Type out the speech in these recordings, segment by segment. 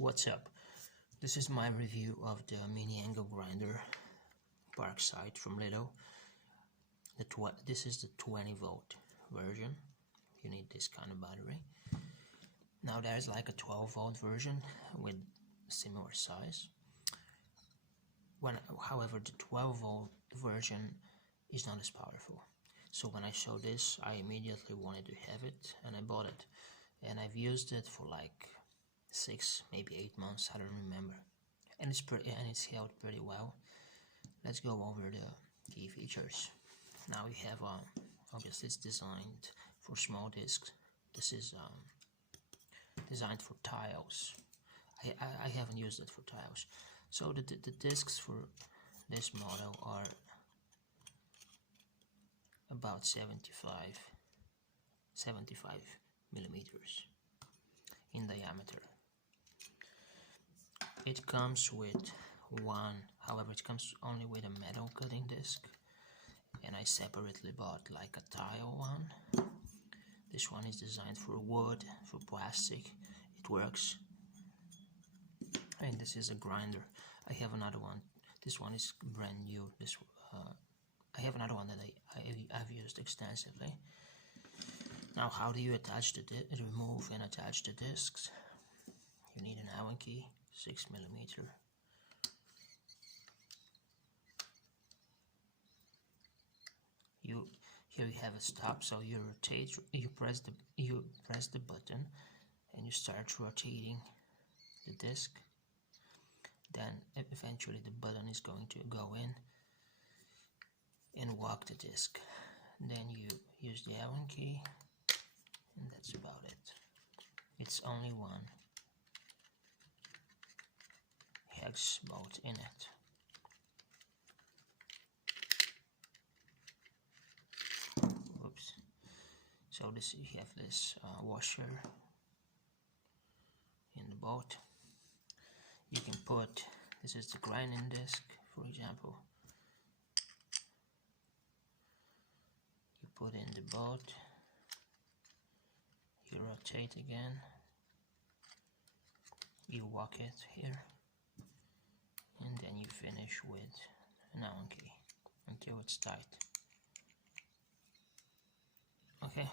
What's up? This is my review of the mini angle grinder Parkside from Little. This is the 20-volt version. You need this kind of battery. Now there's like a 12-volt version with similar size. However, the 12-volt version is not as powerful. So when I saw this, I immediately wanted to have it, and I bought it. And I've used it for like 6, maybe 8 months, I don't remember. And it's held pretty well. Let's go over the key features. Now we have, obviously it's designed for small discs. This is designed for tiles. I haven't used it for tiles. So the discs for this model are about 75 millimeters in diameter. It comes with however it comes only with a metal cutting disc, and I separately bought like a tile one. This one is designed for wood, for plastic. It works. And this is a grinder. I have another one. This one is brand new. I have another one that I've used extensively. Now, how do you attach remove and attach the discs? You need an Allen key, 6 millimeter. Here you have a stop, so you rotate. You press the button, and you start rotating the disc. Then eventually the button is going to go in and walk the disc. Then you use the Allen key, and that's about it. It's only one hex bolt in it. Oops. So you have this washer in the bolt. You can put, this is the grinding disc, for example. You put in the bolt, you rotate again, you walk it here, and then you finish with an Allen key until it's tight. Okay.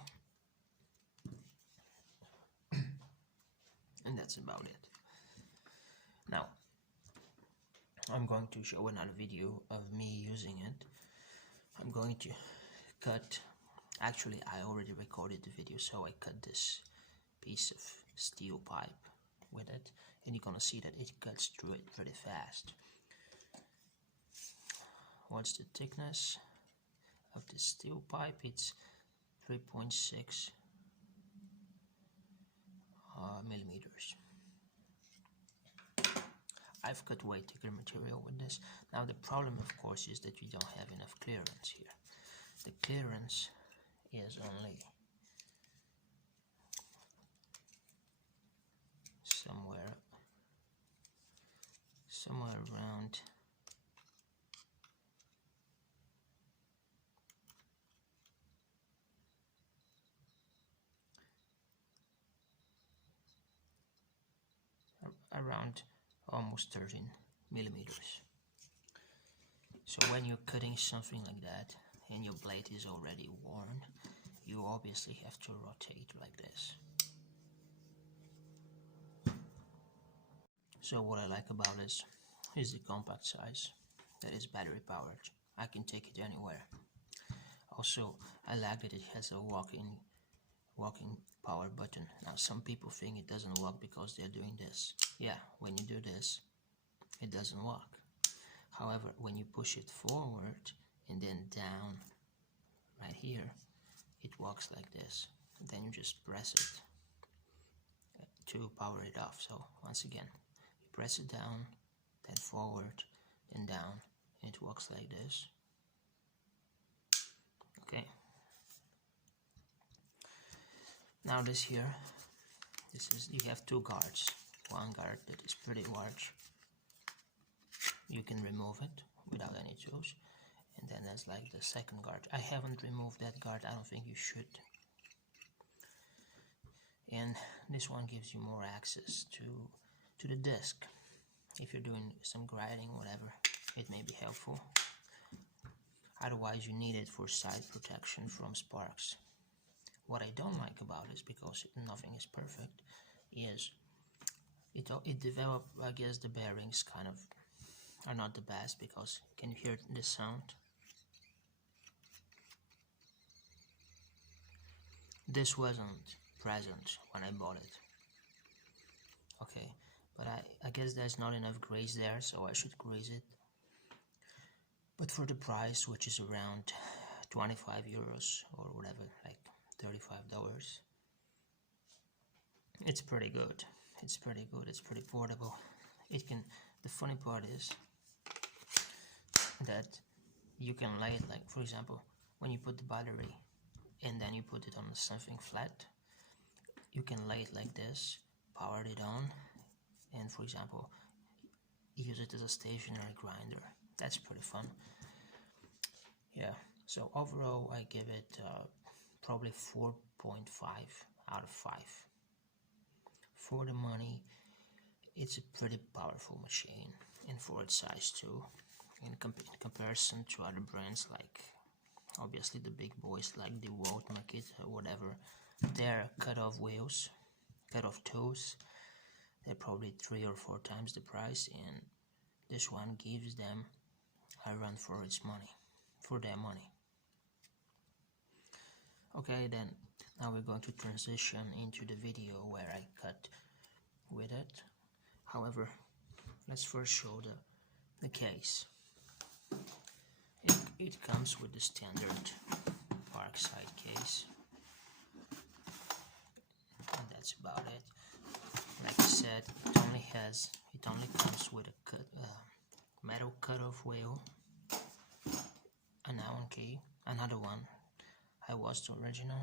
And that's about it. Now, I'm going to show another video of me using it. I'm going to cut, actually I already recorded the video, so I cut this piece of steel pipe with it, and you're gonna see that it cuts through it pretty fast. What's the thickness of the steel pipe? It's 3.6 millimeters. I've cut way thicker material with this. Now the problem, of course, is that we don't have enough clearance here. The clearance is only somewhere around almost 13 millimeters. So when you're cutting something like that and your blade is already worn, you obviously have to rotate like this. So what I like about this is the compact size, that is battery powered. I can take it anywhere. Also, I like that it has a walking power button. Now some people think it doesn't work because they're doing this. Yeah, when you do this, it doesn't work. However, when you push it forward and then down right here, it works like this. And then you just press it to power it off. So once again, you press it down, then forward, then down, and it works like this. Okay. Now this here, you have two guards. One guard that is pretty large. You can remove it without any tools. And then there's like the second guard. I haven't removed that guard, I don't think you should. And this one gives you more access to to the disc. If you're doing some grinding, whatever, it may be helpful. Otherwise, you need it for side protection from sparks. What I don't like about it, because nothing is perfect, is it developed, I guess the bearings kind of are not the best, because can you hear the sound? This wasn't present when I bought it. Okay, but I guess there's not enough grease there, so I should grease it. But for the price, which is around 25 euros or whatever, like $35, it's pretty good. It's pretty good. It's pretty portable. The funny part is that you can lay it, like for example, when you put the battery and then you put it on something flat, you can lay it like this, power it on, and for example use it as a stationary grinder. That's pretty fun. Yeah, so overall I give it probably 4.5 out of 5. For the money, it's a pretty powerful machine, and for its size too, in comparison to other brands, like obviously the big boys like the Makita or whatever, their cut-off wheels, cut-off toes, they're probably 3 or 4 times the price, and this one gives them a run for its money, for their money. Okay, then now we're going to transition into the video where I cut with it. However, let's first show the case. It comes with the standard Parkside case, and that's about it. Like I said, it only comes with a metal cut-off wheel, an Allen key, another one. I was the original,